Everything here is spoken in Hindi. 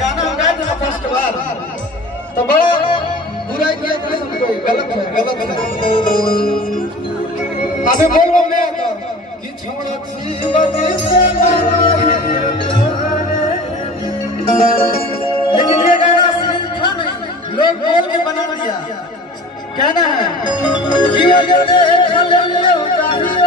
गाना गाया था फर्स्ट बार तो बड़ा बुराई किया था हमको, गलत है गलत है। अबे बोलो मैं तो कि छोड़ा जीवन से लेकिन ये गाना सिर्फ था नहीं, लोग बोल के बना दिया। कहना है जीवन देखा ले चाहिए